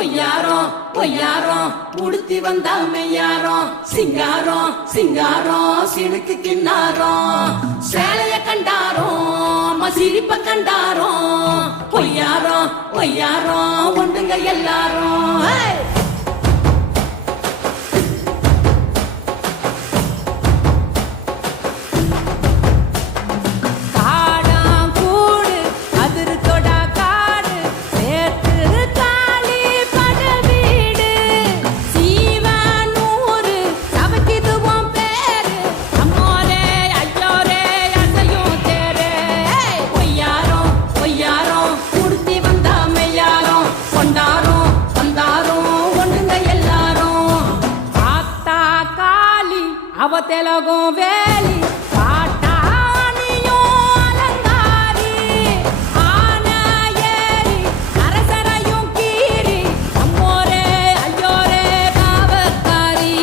பொய்யாரம் பொய்யாரம் உடுத்தி வந்தா மெய்யாரம் சிங்காரம் சிங்காரம் சினுக்கு கிண்ணாரம் சேலைய கண்டாரோம் சிரிப்ப கண்டாரோம் பொய்யாரம் பொய்யாரம் ஒண்டுங்க எல்லாரும் அவ தெலகும் வேலி பாட்டானியும் அலங்காரி ஆன ஏறி அரசரையும் கீறி அம்மோரே ஐயோரே காவக்காரி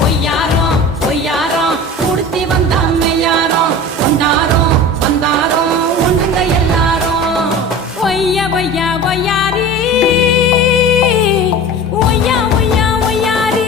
பொய்யாரம் பொய்யாரம் உடுத்தி வந்தா மெய்யாரம் வந்தாரோம் வந்தாரோம் ஒன்றுங்க எல்லாரும் ஒய்ய ஒய்யா ஒய்யாரி ஒய்யா ஒய்யா ஒய்யாரி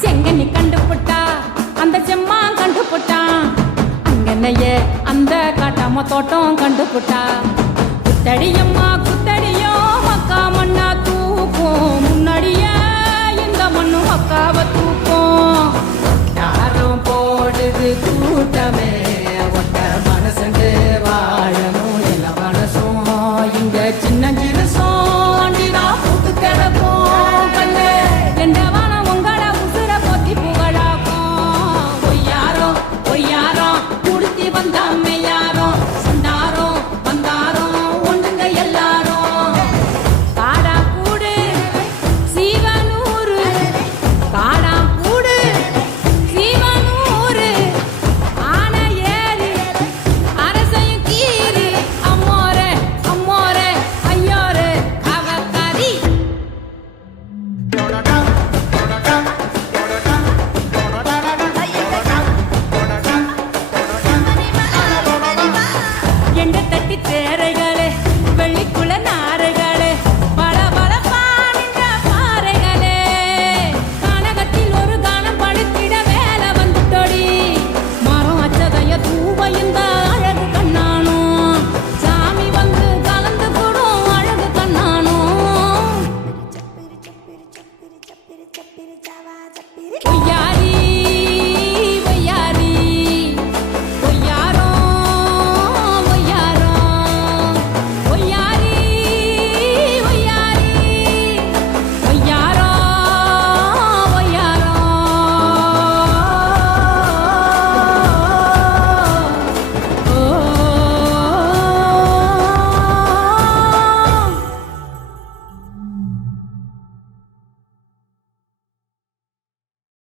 செங்கனி கண்டுபுட்டா அந்த செம்மா கண்டுபுட்டான் அங்கனையே அந்த காட்டாம தோட்டம் கண்டுபுட்டா குத்தடியம்மா குத்தடியோ மக்கா மண்ணா தூக்கும் முன்னாடியே இந்த மண்ணு மக்காவ தூக்கும்